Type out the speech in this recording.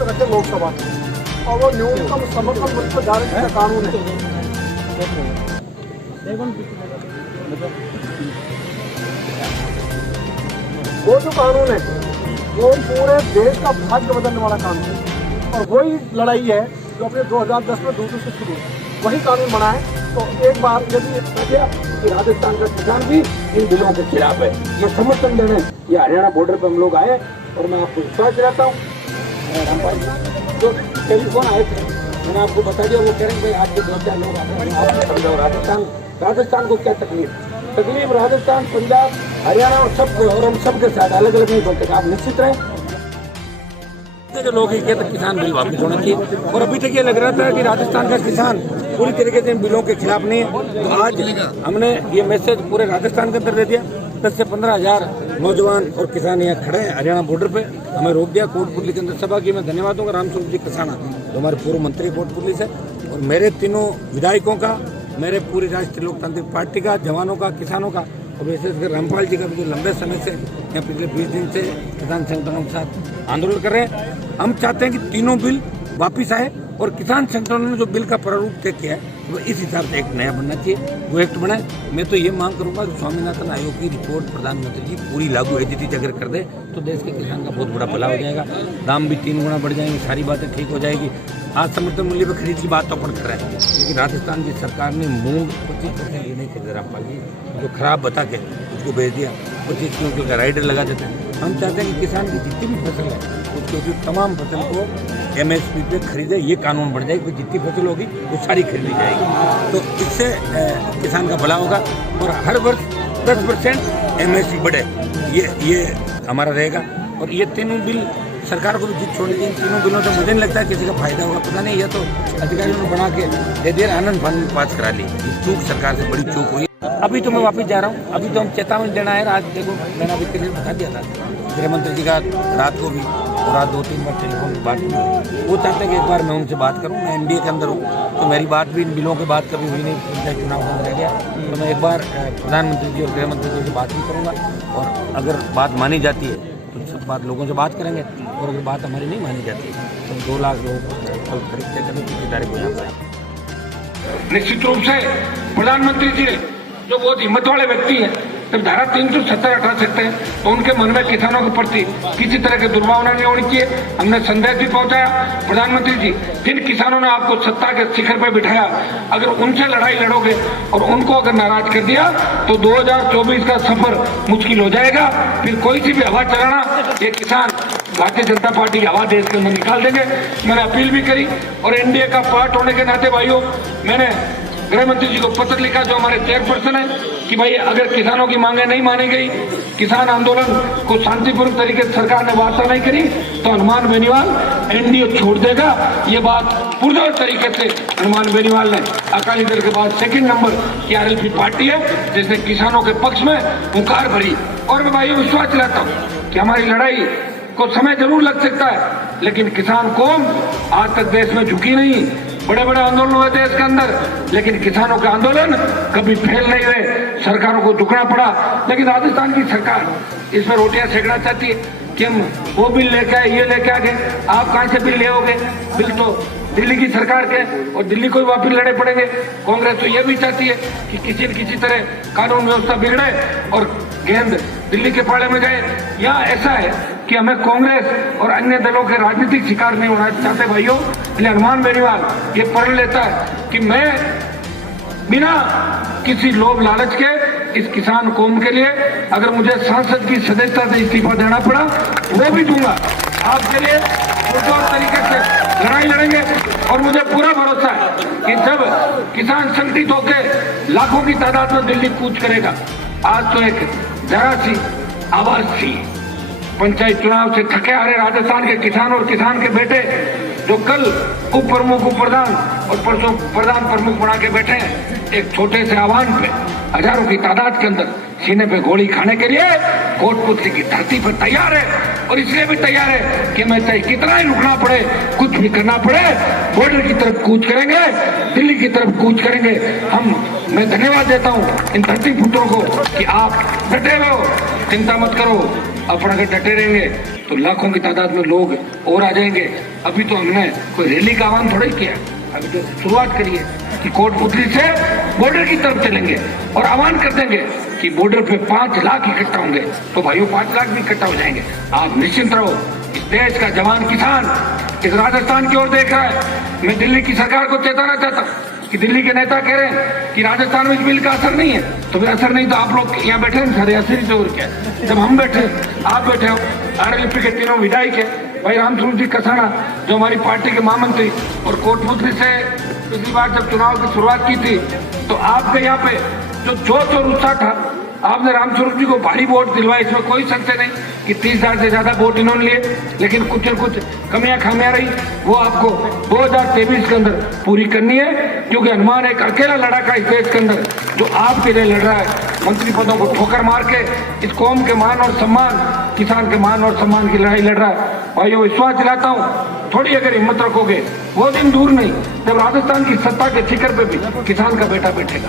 Seat रखे लोकसभा में, और वो न्यूनतम समर्थन मूल्य पर गारंटी का कानून है। वो जो कानून है वो पूरे देश का भाग्य बदलने वाला कानून है, और वही लड़ाई है जो अपने 2010 में दूसरे से शुरू हुई, वही कानून बना है। तो एक बार यदि कि राजस्थान का किसान भी इन बिलों के खिलाफ है, ये समर्थन देने ये हरियाणा बॉर्डर पर हम लोग आए, और मैं आपको विश्वास दिलाता हूँ। जो टेलीफोन आए थे मैंने आपको बता दिया, वो कह रहे हैं भाई आपके 2-4 लोग आते हैं, आप समझाओ राजस्थान को क्या तकलीफ राजस्थान, पंजाब, हरियाणा और सबको, और हम सबके साथ अलग अलग नहीं बोलते, आप निश्चित रहें। जो लोग कहते हैं किसान बिल वापस होना चाहिए, और अभी तक ये लग रहा था कि राजस्थान का किसान पूरी तरीके से इन बिलों के खिलाफ नहीं है। तो आज हमने ये मैसेज पूरे राजस्थान के अंदर दे दिया। 10 से 15 हज़ार नौजवान और किसान यहाँ खड़े हैं हरियाणा बॉर्डर पे, हमें रोक दिया कोटपुतली के अंदर। सभा की मैं धन्यवाद दूंगा रामस्वरूप जी कसाना, जो हमारे पूर्व मंत्री कोटपुतली से, और मेरे तीनों विधायकों का, मेरे पूरी राष्ट्रीय लोकतांत्रिक पार्टी का, जवानों का, किसानों का, और विशेषकर रामपाल जी का भी, जो लंबे समय से या पिछले 20 दिन से किसान संगठनों के साथ आंदोलन कर रहे हैं। हम चाहते हैं कि तीनों बिल वापिस आए, और किसान संगठनों ने जो बिल का प्रारूप तय किया है वो इस हिसाब से एक नया बनना चाहिए, वो एक्ट बनाए। मैं तो ये मांग करूंगा कि स्वामीनाथन आयोग की रिपोर्ट प्रधानमंत्री जी पूरी लागू एजिटी अगर कर दे तो देश के किसान का बहुत बड़ा भला हो जाएगा, दाम भी 3 गुना बढ़ जाएंगे, सारी बातें ठीक हो जाएगी। आज समर्थन मूल्य पर खरीद की बात तो अपन कर रहे हैं, लेकिन राजस्थान की सरकार ने मूंग 25% ये नहीं खरीदा रामपाल जी, जो खराब बता के उसको भेज दिया, 25 क्विंटल का राइडर लगा देते हैं। हम चाहते हैं कि किसान की जितनी भी फसल है उसके तमाम फसल को MSP पे खरीदे, ये कानून बन जाएगा कि जितनी फसल होगी वो सारी खरीदी जाएगी। तो इससे किसान का भला होगा, और हर वर्ष 10% MSP बढ़े, ये हमारा रहेगा। और ये तीनों बिल सरकार को भी जीत छोड़नी चाहिए। तीनों बिलों से मुझे नहीं लगता है किसी का फायदा होगा, पता नहीं, ये तो अधिकारियों ने बना के दे दिया, आनंद फानंद पास करा ली। चूक सरकार से बड़ी चूक हुई। अभी तो मैं वापस जा रहा हूँ, अभी तो हम चेतावनी देना है। आज देखो मैंने अभी क्लियर बता दिया था गृह मंत्री जी का, रात को भी, और रात 2-3 बार टेलीफोन पर बात की। वो चाहते हैं कि एक बार मैं उनसे बात करूँ, मैं NDA के अंदर हूँ, तो मेरी बात भी इन बिलों के बाद कभी हुई नहीं, पंचायत चुनाव का रह गया। तो मैं एक बार प्रधानमंत्री जी और गृह मंत्री जी से बात भी करूँगा, और अगर बात मानी जाती है तो सब बात लोगों से बात करेंगे, और अगर बात हमारी नहीं मानी जाती है तो 2 लाख लोगों को कल खरीदते करने की तारीख हो जाता है। निश्चित रूप से प्रधानमंत्री जी ने, जो बहुत हिम्मत वाले व्यक्ति हैं, जब धारा 370 हटा सकते हैं तो उनके मन में किसानों के प्रति किसी तरह की दुर्भावना नहीं होनी चाहिए। हमने संदेश भी पहुंचाया, प्रधानमंत्री जी, जिन किसानों ने आपको सत्ता के शिखर पर बिठाया, अगर उनसे लड़ाई लड़ोगे और उनको अगर नाराज कर दिया तो 2024 का सफर मुश्किल हो जाएगा। फिर कोई सी भी हवा चलाना, ये किसान भारतीय जनता पार्टी की हवा देश के अंदर निकाल देंगे। मैंने अपील भी करी, और NDA का पार्ट होने के नाते भाइयों, मैंने गृह मंत्री जी को पत्र लिखा, जो हमारे चेयरपर्सन है, कि भाई अगर किसानों की मांगे नहीं मानी गई, किसान आंदोलन को शांतिपूर्ण तरीके से सरकार ने वार्ता नहीं करी, तो हनुमान बेनीवाल NDA छोड़ देगा। ये बात पुरजोर तरीके से हनुमान बेनीवाल ने, अकाली दल के बाद 2nd नंबर की RLP पार्टी है, जिसने किसानों के पक्ष में हुंकार भरी। और मैं भाई विश्वास दिलाता हूँ कि हमारी लड़ाई को समय जरूर लग सकता है, लेकिन किसान कौम आज तक देश में झुकी नहीं। बड़े बड़े आंदोलन हुए देश के अंदर, लेकिन किसानों के आंदोलन कभी फेल नहीं हुए, सरकारों को झुकना पड़ा। लेकिन राजस्थान की सरकार इसमें रोटियां सेकना चाहती है कि हम वो बिल लेके आए, ये लेके आ गए। आप कहां से बिल ले आओगे? बिल तो दिल्ली की सरकार के, और दिल्ली को भी वापिस लड़े पड़ेंगे। कांग्रेस तो ये भी चाहती है कि किसी न किसी तरह कानून व्यवस्था बिगड़े और गेंद दिल्ली के पाले में जाए। यहाँ ऐसा है कि हमें कांग्रेस और अन्य दलों के राजनीतिक शिकार नहीं होना चाहते भाइयों। इसलिए हनुमान बेनीवाल ये प्रण लेता है कि मैं बिना किसी लोभ लालच के इस किसान कौम के लिए, अगर मुझे सांसद की सदस्यता से इस्तीफा देना पड़ा वो भी दूंगा। आपके लिए पुरजोर तरीके से लड़ाई लड़ेंगे, और मुझे पूरा भरोसा है कि जब किसान संगठित होकर लाखों की तादाद में दिल्ली कूच करेगा। आज तो एक जरा सी आवाज थी, पंचायत चुनाव से थके आ रहे राजस्थान के किसान और किसान के बेटे, जो कल उप प्रमुख, उप प्रधान और परसों प्रधान प्रमुख बना के बैठे हैं, एक छोटे से आह्वान पे हजारों की तादाद के अंदर सीने पे गोली खाने के लिए कोटपुतली की धरती पर तैयार है। और इसलिए भी तैयार है कि मैं चाहे कितना ही रुकना पड़े, कुछ भी करना पड़े, बॉर्डर की तरफ कूच करेंगे, दिल्ली की तरफ कूच करेंगे। मैं धन्यवाद देता हूं इन धरती पुत्रों को कि आप डटे रहो, चिंता मत करो, अपन अगर डटे रहेंगे तो लाखों की तादाद में लोग और आ जाएंगे। अभी तो हमने कोई रैली का आह्वान थोड़ा ही किया, अभी तो शुरुआत करिए कि कोटपुतली से बॉर्डर की तरफ चलेंगे और आह्वान कर देंगे कि बॉर्डर पे 5 लाख इकट्ठा होंगे। तो भाइयों 5 लाख भी इकट्ठा हो जाएंगे। आप निश्चिंत रहो, इस देश का जवान किसान इस राजस्थान की ओर देख रहा है। मैं दिल्ली की सरकार को चेताना चाहता हूँ कि दिल्ली के नेता कह रहे हैं कि राजस्थान में इस बिल का असर नहीं है, तो फिर असर नहीं तो आप लोग यहाँ बैठे हैं सारे असर से और क्या। जब हम बैठे, आप बैठे हो, आरएलपी के तीनों विधायक है, भाई रामस्वरूप जी कसाना जो हमारी पार्टी के महामंत्री, और कोटपुतली से पिछली बार जब चुनाव की शुरुआत की थी तो आपके यहाँ पे जो जोश और उत्साह था, आपने रामस्वरूप जी को भारी वोट दिलवाए, इसमें कोई संशय नहीं कि 30,000 से ज्यादा वोट इन्होंने लिए। लेकिन कुछ न कुछ कमियां खामियां रही, वो आपको 2023 के अंदर पूरी करनी है, क्योंकि हनुमान एक अकेला लड़ाका इस देश के अंदर जो आपके लिए लड़ रहा है, मंत्री पदों को ठोकर मार के इस कौम के मान और सम्मान, किसान के मान और सम्मान की लड़ाई लड़ रहा है। भाइयों विश्वास दिलाता हूँ, थोड़ी अगर हिम्मत रखोगे वो दिन दूर नहीं जब राजस्थान की सत्ता के शिखर पे भी किसान का बेटा बैठेगा।